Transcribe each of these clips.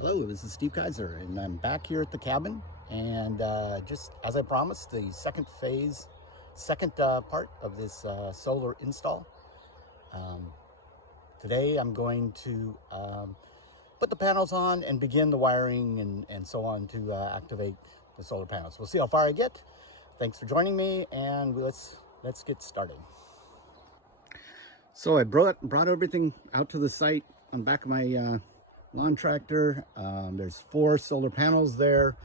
Hello, this is Steve Kaiser, and I'm back here at the cabin. And just as I promised, the second part of this solar install. Today I'm going to put the panels on and begin the wiring and so on to activate the solar panels. We'll see how far I get. Thanks for joining me, and let's get started. So I brought everything out to the site on the back of my lawn tractor. There's 4 solar panels there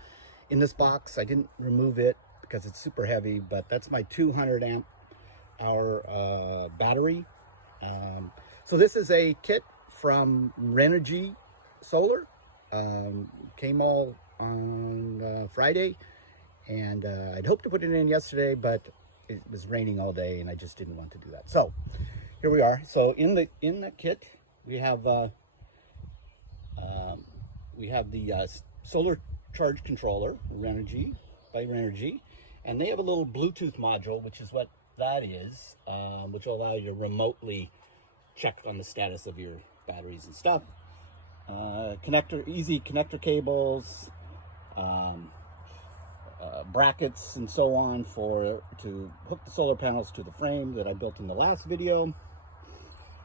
in this box. I didn't remove it because it's super heavy, but that's my 200 amp hour battery. So this is a kit from Renogy Solar. Came all on Friday, and I'd hoped to put it in yesterday, but it was raining all day and I just didn't want to do that. So here we are. So in the kit we have the solar charge controller, Renogy by Renogy, and they have a little Bluetooth module, which is what that is, which will allow you to remotely check on the status of your batteries and stuff. Easy connector cables, brackets and so on to hook the solar panels to the frame that I built in the last video.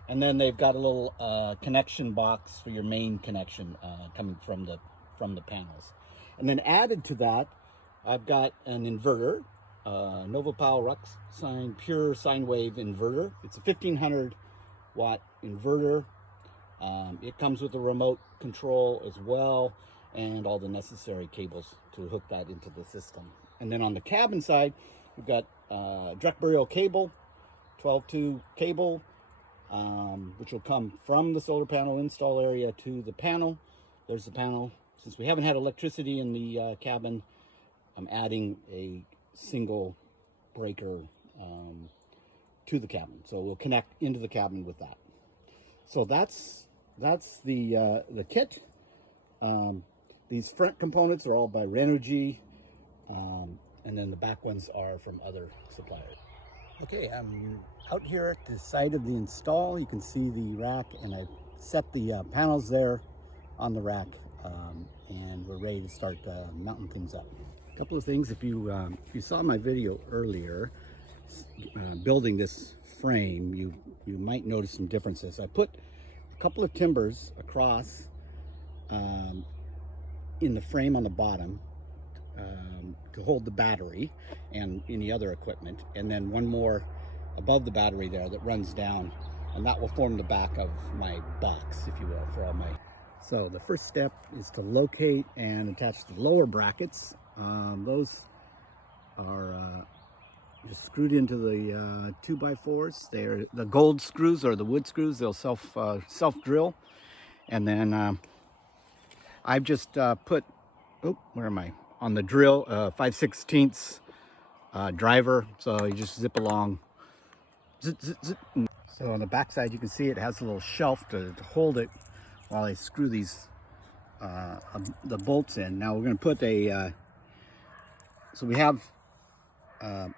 And then they've got a little connection box for your main connection coming from the panels. And then added to that, I've got an inverter, NovaPower Rock Pure Sine Wave inverter. It's a 1500 watt inverter. It comes with a remote control as well, and all the necessary cables to hook that into the system. And then on the cabin side, we've got direct burial cable, 12-2 cable, which will come from the solar panel install area to the panel. There's the panel. Since we haven't had electricity in the cabin, I'm adding a single breaker to the cabin. So we'll connect into the cabin with that. So that's the kit. These front components are all by Renogy, and then the back ones are from other suppliers. Okay, I'm out here at the site of the install. You can see the rack, and I've set the panels there on the rack, and we're ready to start mounting things up. A couple of things, if you saw my video earlier, building this frame, you might notice some differences. I put a couple of timbers across in the frame on the bottom to hold the battery and any other equipment, and then one more above the battery there that runs down, and that will form the back of my box, if you will, for all my. So the first step is to locate and attach the lower brackets. Those are just screwed into the 2x4s. They're the gold screws or the wood screws. They'll self drill, and then I've just put, where am I? On the drill, 5/16 driver, so you just zip along. Zip, zip, zip. So on the back side, you can see it has a little shelf to hold it while I screw these the bolts in. Now we're going to put a so we have a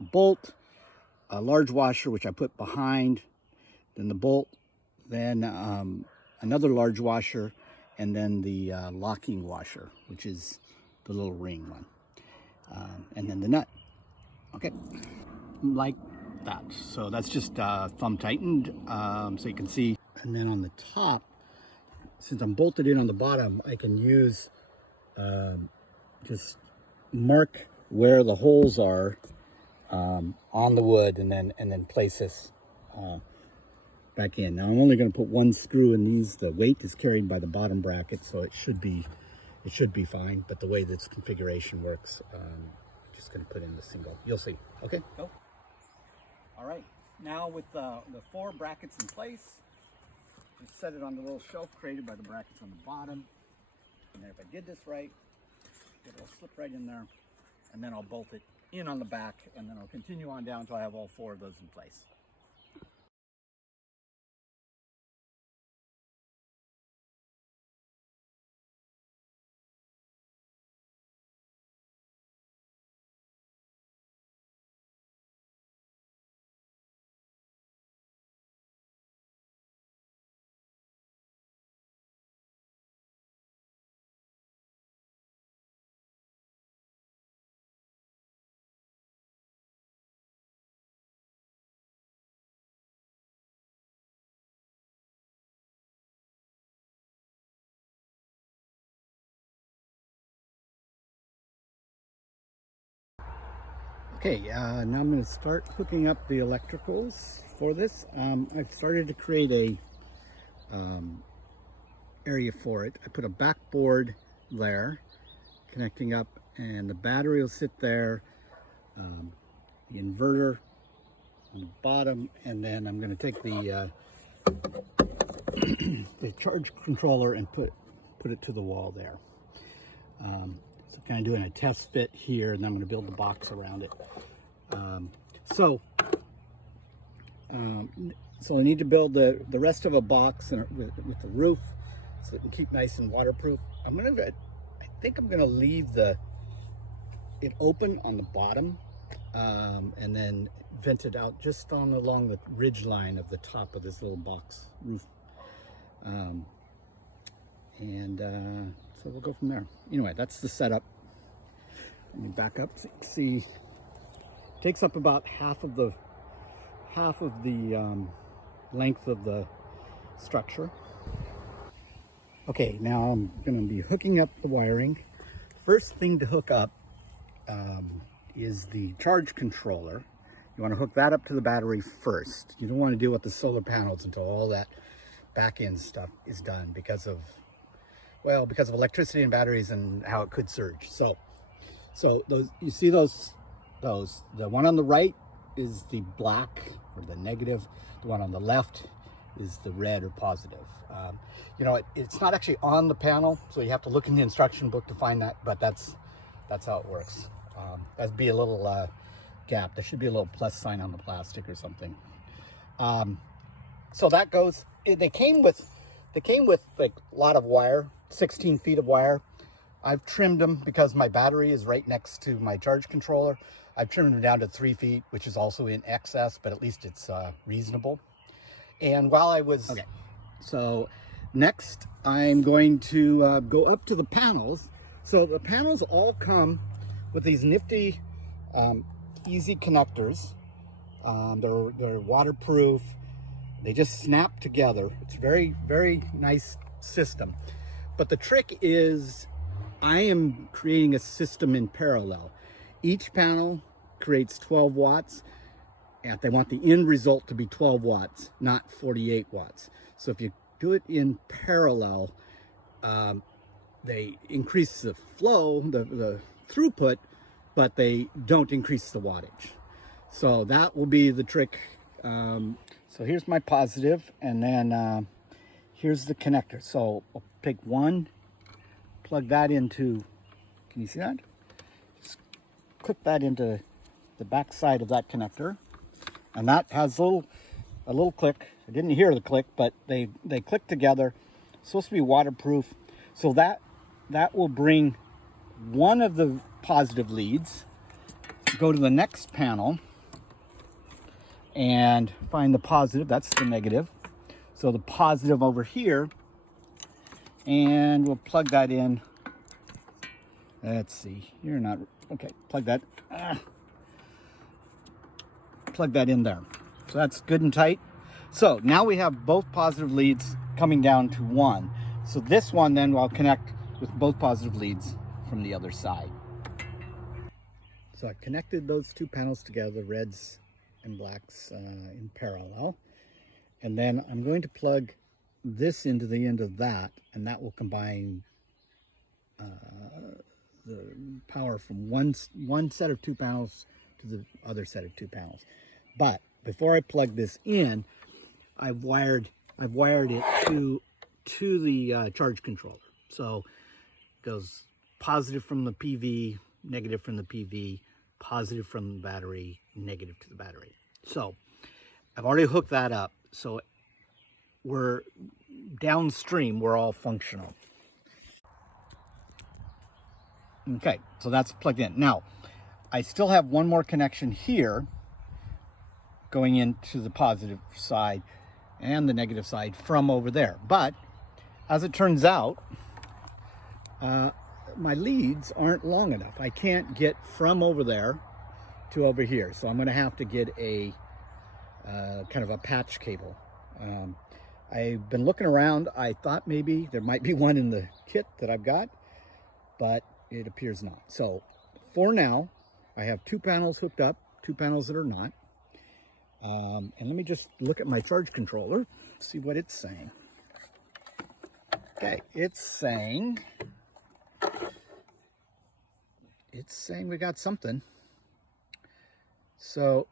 bolt, a large washer which I put behind, then the bolt, then another large washer, and then the locking washer, which is the little ring one, and then the nut. Okay, like that. So that's just thumb tightened, so you can see. And then on the top, since I'm bolted in on the bottom, I can use just mark where the holes are on the wood, and then place this back in. Now I'm only going to put one screw in these. The weight is carried by the bottom bracket, so it should be fine. But the way this configuration works, I'm just going to put in the single. You'll see. Okay, go. All right. Now with the 4 brackets in place, just set it on the little shelf created by the brackets on the bottom. And then if I did this right, it'll slip right in there, and then I'll bolt it in on the back, and then I'll continue on down until I have all 4 of those in place. Okay, now I'm going to start hooking up the electricals for this. I've started to create a area for it. I put a backboard there connecting up, and the battery will sit there, the inverter on the bottom, and then I'm going to take the the charge controller and put it to the wall there. So kind of doing a test fit here, and then I'm going to build the box around it. So I need to build the rest of a box with the roof so it can keep nice and waterproof. I think I'm gonna leave it open on the bottom, and then vent it out just along the ridge line of the top of this little box roof. So we'll go from there. Anyway, that's the setup. Let me back up. See, takes up about half of the length of the structure. Okay, now I'm going to be hooking up the wiring. First thing to hook up is the charge controller. You want to hook that up to the battery first. You don't want to deal with the solar panels until all that back end stuff is done because of electricity and batteries and how it could surge. So those, you see those, the one on the right is the black or the negative. The one on the left is the red or positive. It's not actually on the panel, so you have to look in the instruction book to find that, but that's how it works. That'd be a little gap. There should be a little plus sign on the plastic or something. So that goes, they came with like a lot of wire, 16 feet of wire. I've trimmed them because my battery is right next to my charge controller. I've trimmed them down to 3 feet, which is also in excess, but at least it's reasonable. And while I was... Okay, so next I'm going to go up to the panels. So the panels all come with these nifty, easy connectors. They're waterproof. They just snap together. It's a very, very nice system. But the trick is I am creating a system in parallel. Each panel creates 12 watts, and they want the end result to be 12 watts, not 48 watts. So if you do it in parallel, they increase the flow, the throughput, but they don't increase the wattage. So that will be the trick. So here's my positive, and then here's the connector. So I'll take one, plug that into, can you see that? Just click that into the back side of that connector, and that has a little click. I didn't hear the click, but they click together. It's supposed to be waterproof, so that will bring one of the positive leads, go to the next panel and find the positive. That's the negative. So the positive over here, and we'll plug that in. Let's see, you're not okay. Plug that in there. So that's good and tight. So now we have both positive leads coming down to one. So this one then I'll connect with both positive leads from the other side. So I connected those two panels together, reds and blacks, in parallel. And then I'm going to plug this into the end of that, and that will combine the power from one set of two panels to the other set of two panels. But before I plug this in, I've wired it to the charge controller. So it goes positive from the PV, negative from the PV, positive from the battery, negative to the battery. So I've already hooked that up. So we're downstream, we're all functional. Okay, so that's plugged in. Now, I still have one more connection here going into the positive side and the negative side from over there. But as it turns out, my leads aren't long enough. I can't get from over there to over here. So I'm going to have to get a kind of a patch cable. I've been looking around. I thought maybe there might be one in the kit that I've got, but it appears not. So for now, I have 2 panels hooked up, 2 panels that are not. And let me just look at my charge controller, see what it's saying. Okay, it's saying we got something. So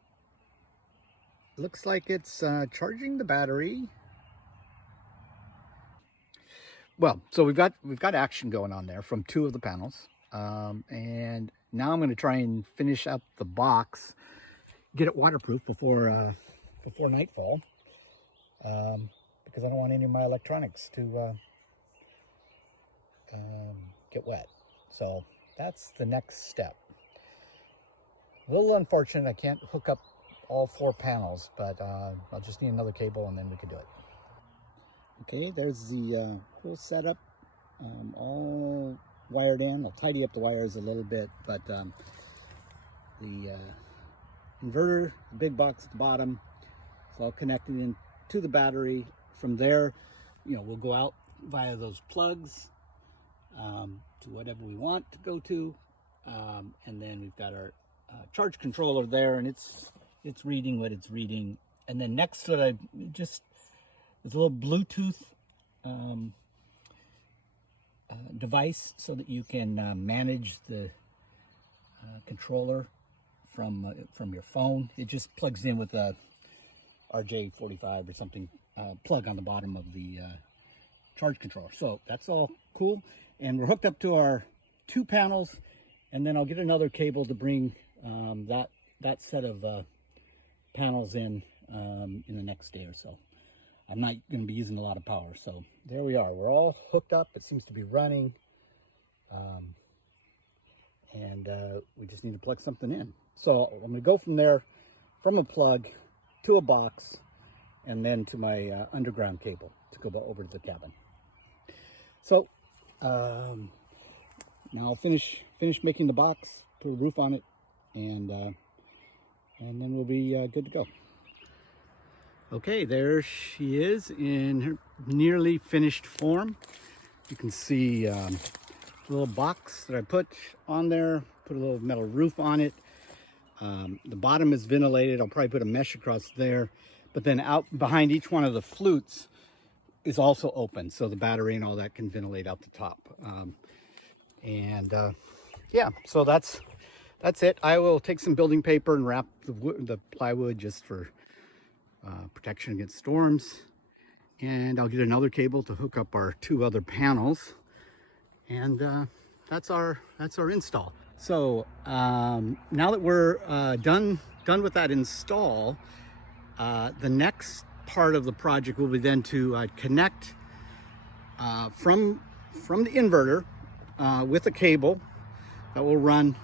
looks like it's charging the battery. Well, so we've got action going on there from 2 of the panels, and now I'm going to try and finish up the box, get it waterproof before nightfall, because I don't want any of my electronics to get wet. So that's the next step. A little unfortunate I can't hook up all 4 panels, but I'll just need another cable and then we can do it. Okay, there's the whole setup, all wired in. I'll tidy up the wires a little bit, but the inverter, the big box at the bottom, it's all connected in to the battery. From there, we'll go out via those plugs to whatever we want to go to, and then we've got our charge controller there, and it's reading what it's reading. And then next to it, there's a little Bluetooth device so that you can manage the controller from your phone. It just plugs in with a RJ45 or something plug on the bottom of the charge controller. So that's all cool, and we're hooked up to our 2 panels, and then I'll get another cable to bring that set of panels in the next day or so. I'm not going to be using a lot of power. So there we are. We're all hooked up. It seems to be running. And we just need to plug something in. So I'm going to go from there, from a plug to a box, and then to my underground cable to go over to the cabin. So now I'll finish making the box, put a roof on it, and then we'll be good to go. Okay, there she is in her nearly finished form. You can see a little box that I put on there, put a little metal roof on it. The bottom is ventilated. I'll probably put a mesh across there, but then out behind each one of the flutes is also open, so the battery and all that can ventilate out the top. Yeah, so that's it. I will take some building paper and wrap the plywood just for protection against storms, and I'll get another cable to hook up our 2 other panels, and that's our install. So now that we're done with that install, the next part of the project will be then to connect from the inverter with a cable that will run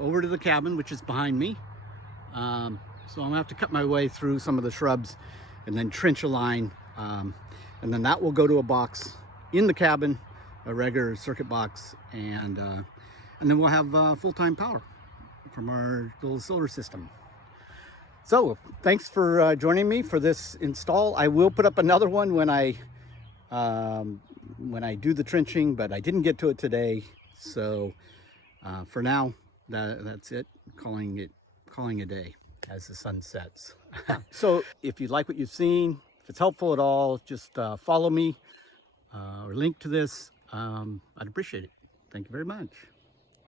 over to the cabin, which is behind me. So I'm gonna have to cut my way through some of the shrubs and then trench a line, and then that will go to a box in the cabin, a regular circuit box, and then we'll have full-time power from our little solar system. So thanks for joining me for this install. I will put up another one when I do the trenching, but I didn't get to it today. So for now, that's it. Calling a day as the sun sets. So if you like what you've seen, if it's helpful at all, just follow me or link to this. I'd appreciate it. Thank you very much.